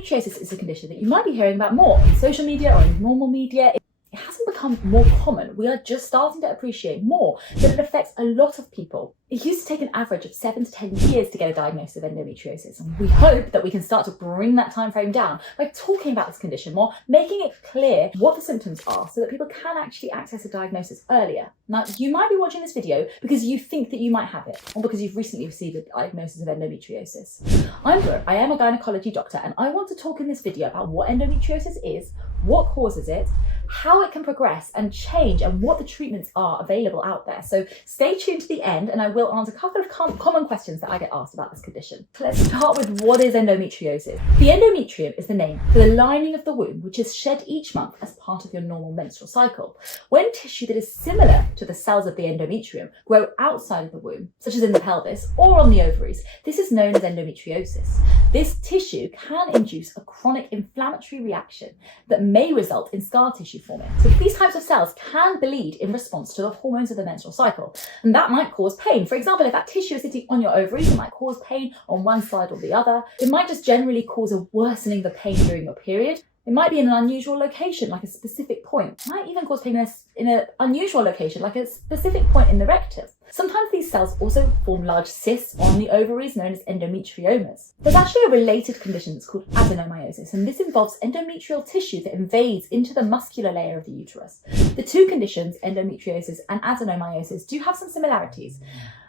Endometriosis is a condition that you might be hearing about more in social media or in normal media. It hasn't become more common. We are just starting to appreciate more that it affects a lot of people. It used to take an average of 7 to 10 years to get a diagnosis of endometriosis, and we hope that we can start to bring that time frame down by talking about this condition more, making it clear what the symptoms are so that people can actually access a diagnosis earlier. Now, you might be watching this video because you think that you might have it, or because you've recently received a diagnosis of endometriosis. I'm Brooke, I am a gynecology doctor, and I want to talk in this video about what endometriosis is, what causes it, how it can progress and change, and what the treatments are available out there. So stay tuned to the end and I will answer a couple of common questions that I get asked about this condition. So let's start with, what is endometriosis? The endometrium is the name for the lining of the womb, which is shed each month as part of your normal menstrual cycle. When tissue that is similar to the cells of the endometrium grow outside of the womb, such as in the pelvis or on the ovaries, this is known as endometriosis. This tissue can induce a chronic inflammatory reaction that may result in scar tissue forming. So these types of cells can bleed in response to the hormones of the menstrual cycle, and that might cause pain. For example, if that tissue is sitting on your ovaries, it might cause pain on one side or the other. It might just generally cause a worsening of the pain during your period. It might be in an unusual location, like a specific point. It might even cause pain in an unusual location, like a specific point in the rectum. Sometimes these cells also form large cysts on the ovaries, known as endometriomas. There's actually a related condition that's called adenomyosis, and this involves endometrial tissue that invades into the muscular layer of the uterus. The two conditions, endometriosis and adenomyosis, do have some similarities,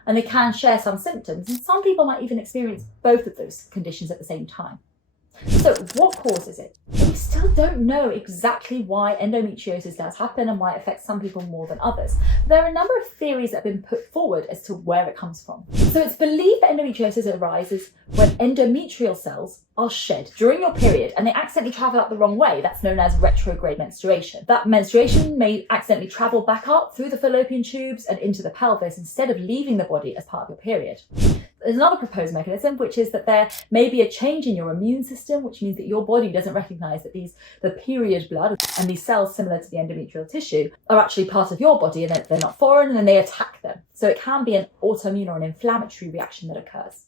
and they can share some symptoms, and some people might even experience both of those conditions at the same time. So what causes it? We still don't know exactly why endometriosis does happen and why it affects some people more than others. There are a number of theories that have been put forward as to where it comes from. So it's believed that endometriosis arises when endometrial cells are shed during your period and they accidentally travel up the wrong way. That's known as retrograde menstruation. That menstruation may accidentally travel back up through the fallopian tubes and into the pelvis instead of leaving the body as part of your period. There's another proposed mechanism, which is that there may be a change in your immune system, which means that your body doesn't recognize that the period blood and these cells similar to the endometrial tissue are actually part of your body and they're not foreign, and then they attack them. So it can be an autoimmune or an inflammatory reaction that occurs.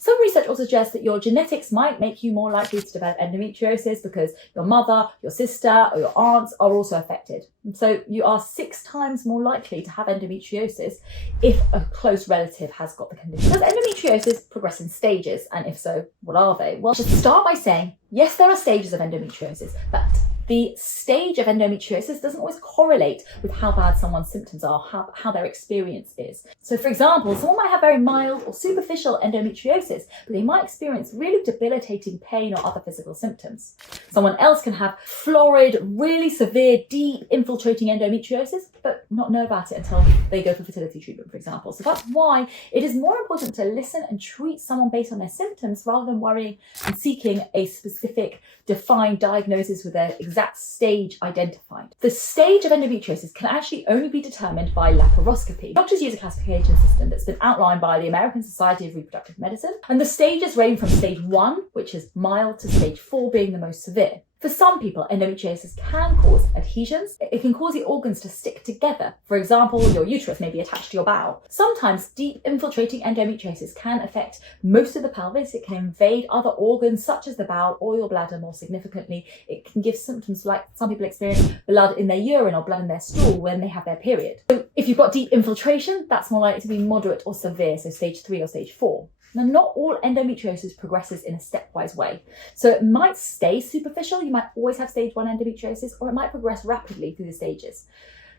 Some research also suggests that your genetics might make you more likely to develop endometriosis because your mother, your sister, or your aunts are also affected. And so you are 6 times more likely to have endometriosis if a close relative has got the condition. Does endometriosis progress in stages? And if so, what are they? Well, just start by saying, yes, there are stages of endometriosis, but the stage of endometriosis doesn't always correlate with how bad someone's symptoms are, how their experience is. So for example, someone might have very mild or superficial endometriosis, but they might experience really debilitating pain or other physical symptoms. Someone else can have florid, really severe, deep, infiltrating endometriosis, but not know about it until they go for fertility treatment, for example. So that's why it is more important to listen and treat someone based on their symptoms rather than worrying and seeking a specific defined diagnosis with their exact stage identified. The stage of endometriosis can actually only be determined by laparoscopy. Doctors use a classification system that's been outlined by the American Society of Reproductive Medicine, and the stages range from stage 1, which is mild, to stage 4 being the most severe. For some people, endometriosis can cause adhesions. It can cause the organs to stick together. For example, your uterus may be attached to your bowel. Sometimes deep infiltrating endometriosis can affect most of the pelvis. It can invade other organs such as the bowel or your bladder more significantly. It can give symptoms like some people experience blood in their urine or blood in their stool when they have their period. So if you've got deep infiltration, that's more likely to be moderate or severe, so stage 3 or stage 4. Now, not all endometriosis progresses in a stepwise way. So it might stay superficial, you might always have stage 1 endometriosis, or it might progress rapidly through the stages.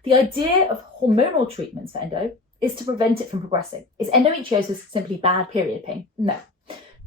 The idea of hormonal treatments for endo is to prevent it from progressing. Is endometriosis simply bad period pain? No.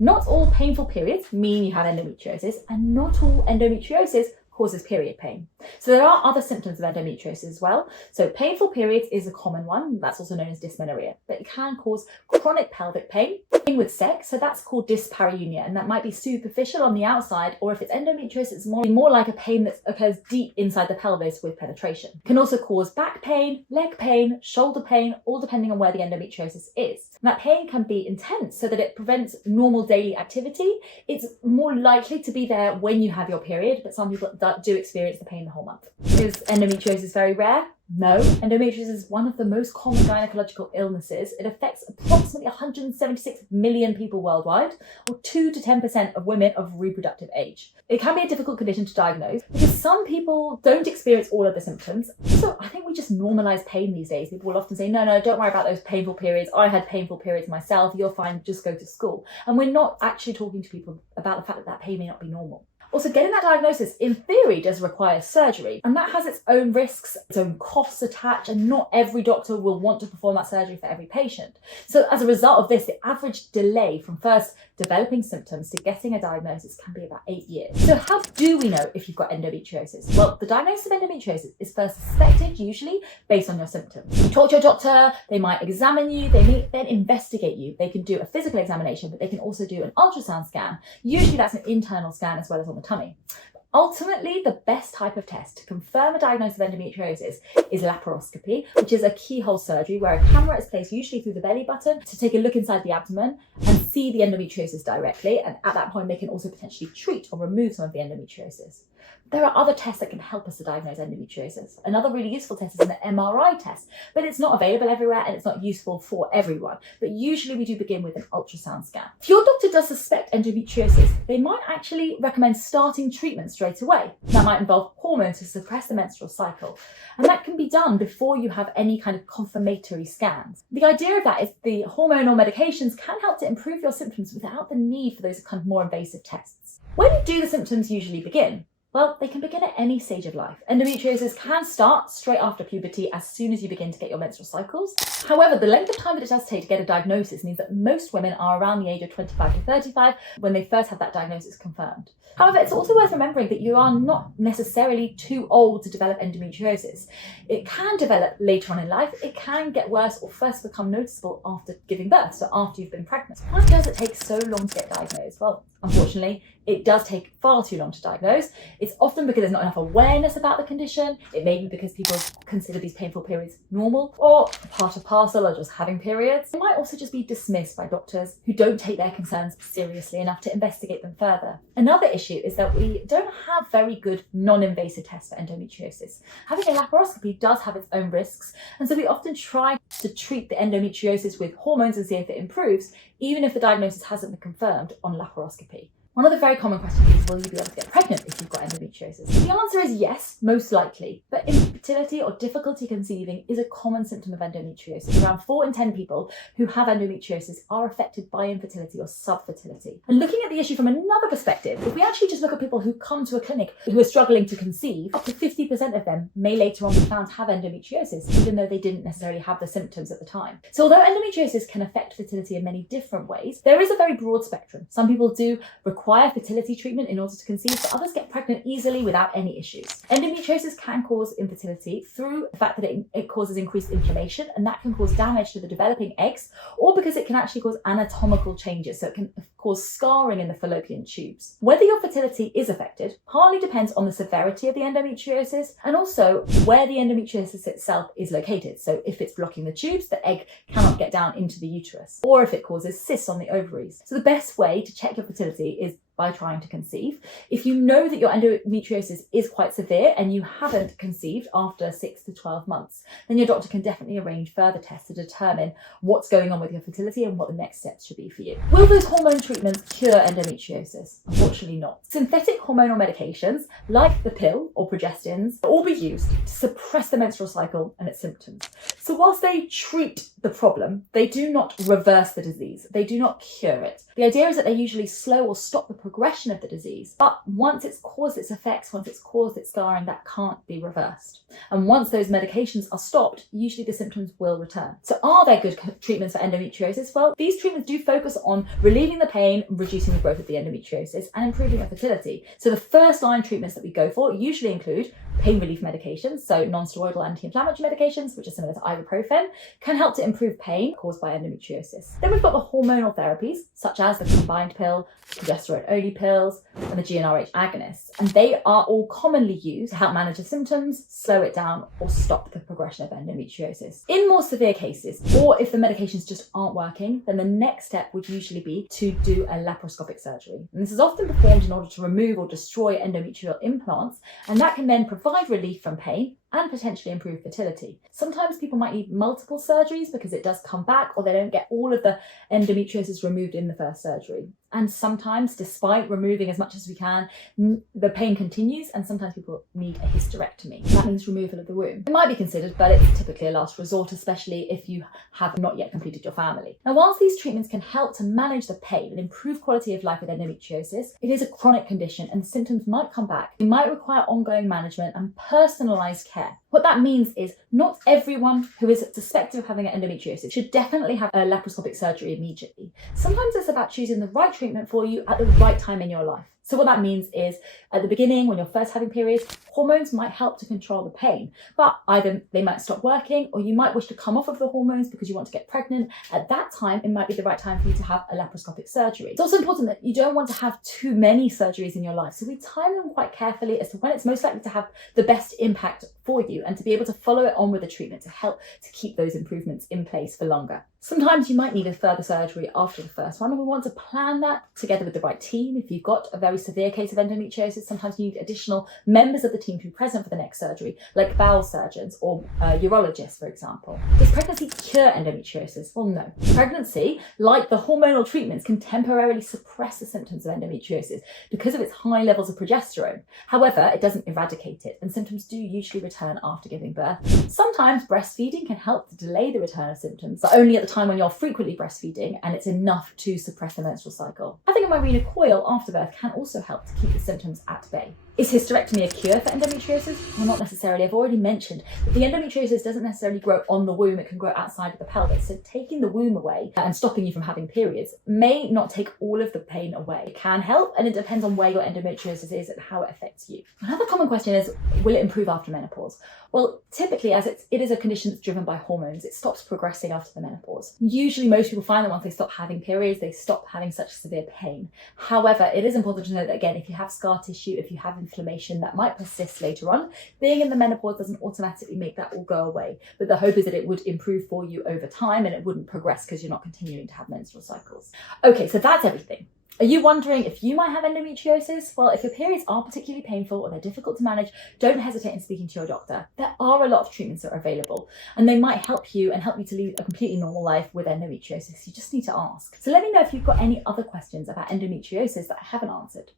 Not all painful periods mean you have endometriosis, and not all endometriosis causes period pain. So there are other symptoms of endometriosis as well. So painful periods is a common one. That's also known as dysmenorrhea, but it can cause chronic pelvic pain with sex. So that's called dyspareunia, and that might be superficial on the outside, or if it's endometriosis, it's more like a pain that occurs deep inside the pelvis with penetration. It can also cause back pain, leg pain, shoulder pain, all depending on where the endometriosis is. And that pain can be intense so that it prevents normal daily activity. It's more likely to be there when you have your period, but some people it do experience the pain the whole month. Is endometriosis very rare? No. Endometriosis is one of the most common gynecological illnesses. It affects approximately 176 million people worldwide, or 2 to 10% of women of reproductive age. It can be a difficult condition to diagnose because some people don't experience all of the symptoms. So I think we just normalize pain these days. People will often say, no, don't worry about those painful periods. I had painful periods myself. You're fine. Just go to school. And we're not actually talking to people about the fact that pain may not be normal. Also, getting that diagnosis, in theory, does require surgery, and that has its own risks, its own costs attached, and not every doctor will want to perform that surgery for every patient. So as a result of this, the average delay from first developing symptoms to getting a diagnosis can be about 8 years. So how do we know if you've got endometriosis? Well, the diagnosis of endometriosis is first suspected, usually based on your symptoms. You talk to your doctor, they might examine you, they may then investigate you. They can do a physical examination, but they can also do an ultrasound scan. Usually that's an internal scan as well as on the tummy. Ultimately, the best type of test to confirm a diagnosis of endometriosis is laparoscopy, which is a keyhole surgery where a camera is placed usually through the belly button to take a look inside the abdomen and see the endometriosis directly. And at that point, they can also potentially treat or remove some of the endometriosis. There are other tests that can help us to diagnose endometriosis. Another really useful test is an MRI test, but it's not available everywhere and it's not useful for everyone. But usually we do begin with an ultrasound scan. If your doctor does suspect endometriosis, they might actually recommend starting treatment straight away. That might involve hormones to suppress the menstrual cycle. And that can be done before you have any kind of confirmatory scans. The idea of that is the hormonal medications can help to improve your symptoms without the need for those kind of more invasive tests. When do the symptoms usually begin? Well, they can begin at any stage of life. Endometriosis can start straight after puberty as soon as you begin to get your menstrual cycles. However, the length of time that it does take to get a diagnosis means that most women are around the age of 25 to 35 when they first have that diagnosis confirmed. However, it's also worth remembering that you are not necessarily too old to develop endometriosis. It can develop later on in life, it can get worse or first become noticeable after giving birth, so after you've been pregnant. Why does it take so long to get diagnosed? Well, unfortunately, it does take far too long to diagnose. It's often because there's not enough awareness about the condition. It may be because people consider these painful periods normal or part of parcel or just having periods. It might also just be dismissed by doctors who don't take their concerns seriously enough to investigate them further. Another issue is that we don't have very good non-invasive tests for endometriosis. Having a laparoscopy does have its own risks, and so we often try to treat the endometriosis with hormones and see if it improves, even if the diagnosis hasn't been confirmed on laparoscopy. One of the very common questions is, will you be able to get pregnant if you've got endometriosis? The answer is yes, most likely. But infertility or difficulty conceiving is a common symptom of endometriosis. Around 4 in 10 people who have endometriosis are affected by infertility or subfertility. And looking at the issue from another perspective, if we actually just look at people who come to a clinic who are struggling to conceive, up to 50% of them may later on be found to have endometriosis, even though they didn't necessarily have the symptoms at the time. So although endometriosis can affect fertility in many different ways, there is a very broad spectrum. Some people do require fertility treatment in order to conceive, but others get pregnant easily without any issues. Endometriosis can cause infertility through the fact that it causes increased inflammation, and that can cause damage to the developing eggs, or because it can actually cause anatomical changes, so it can cause scarring in the fallopian tubes. Whether your fertility is affected partly depends on the severity of the endometriosis and also where the endometriosis itself is located. So if it's blocking the tubes, the egg cannot get down into the uterus, or if it causes cysts on the ovaries. So the best way to check your fertility is by trying to conceive. If you know that your endometriosis is quite severe and you haven't conceived after 6 to 12 months, then your doctor can definitely arrange further tests to determine what's going on with your fertility and what the next steps should be for you. Will those hormone treatments cure endometriosis? Unfortunately not. Synthetic hormonal medications like the pill or progestins will all be used to suppress the menstrual cycle and its symptoms. So whilst they treat the problem, they do not reverse the disease. They do not cure it. The idea is that they usually slow or stop the progression of the disease. But once it's caused its effects, once it's caused its scarring, that can't be reversed. And once those medications are stopped, usually the symptoms will return. So are there good treatments for endometriosis? Well, these treatments do focus on relieving the pain, reducing the growth of the endometriosis, and improving your fertility. So the first line treatments that we go for usually include Pain relief medications, so non-steroidal anti-inflammatory medications, which are similar to ibuprofen, can help to improve pain caused by endometriosis. Then we've got the hormonal therapies, such as the combined pill, progesterone-only pills, and the GnRH agonists. And they are all commonly used to help manage the symptoms, slow it down, or stop the progression of endometriosis. In more severe cases, or if the medications just aren't working, then the next step would usually be to do a laparoscopic surgery. And this is often performed in order to remove or destroy endometrial implants, and that can then provide relief from pain and potentially improve fertility. Sometimes people might need multiple surgeries because it does come back, or they don't get all of the endometriosis removed in the first surgery. And sometimes, despite removing as much as we can, the pain continues, and sometimes people need a hysterectomy. That means removal of the womb. It might be considered, but it's typically a last resort, especially if you have not yet completed your family. Now, whilst these treatments can help to manage the pain and improve quality of life with endometriosis, it is a chronic condition and symptoms might come back. It might require ongoing management and personalised care. What that means is not everyone who is suspected of having endometriosis should definitely have a laparoscopic surgery immediately. Sometimes it's about choosing the right treatment for you at the right time in your life. So what that means is at the beginning, when you're first having periods, hormones might help to control the pain, but either they might stop working or you might wish to come off of the hormones because you want to get pregnant. At that time, it might be the right time for you to have a laparoscopic surgery. It's also important that you don't want to have too many surgeries in your life. So we time them quite carefully as to when it's most likely to have the best impact for you and to be able to follow it on with the treatment to help to keep those improvements in place for longer. Sometimes you might need a further surgery after the first one, and we want to plan that together with the right team. If you've got a very severe case of endometriosis, sometimes you need additional members of the team to be present for the next surgery, like bowel surgeons or urologists, for example. Does pregnancy cure endometriosis? Well, no. Pregnancy, like the hormonal treatments, can temporarily suppress the symptoms of endometriosis because of its high levels of progesterone. However, it doesn't eradicate it, and symptoms do usually return after giving birth. Sometimes breastfeeding can help to delay the return of symptoms, but only at the time when you're frequently breastfeeding and it's enough to suppress the menstrual cycle. Having a Mirena coil after birth can also help to keep the symptoms at bay. Is hysterectomy a cure for endometriosis? Well, not necessarily. I've already mentioned that the endometriosis doesn't necessarily grow on the womb, it can grow outside of the pelvis. So taking the womb away and stopping you from having periods may not take all of the pain away. It can help, and it depends on where your endometriosis is and how it affects you. Another common question is, will it improve after menopause? Well, typically, as it is a condition that's driven by hormones, it stops progressing after the menopause. Usually most people find that once they stop having periods, they stop having such severe pain. However, it is important to know that, again, if you have scar tissue, if you have inflammation that might persist later on, being in the menopause doesn't automatically make that all go away. But the hope is that it would improve for you over time and it wouldn't progress because you're not continuing to have menstrual cycles. Okay, so that's everything. Are you wondering if you might have endometriosis? Well, if your periods are particularly painful or they're difficult to manage, don't hesitate in speaking to your doctor. There are a lot of treatments that are available, and they might help you and help you to lead a completely normal life with endometriosis. You just need to ask. So let me know if you've got any other questions about endometriosis that I haven't answered.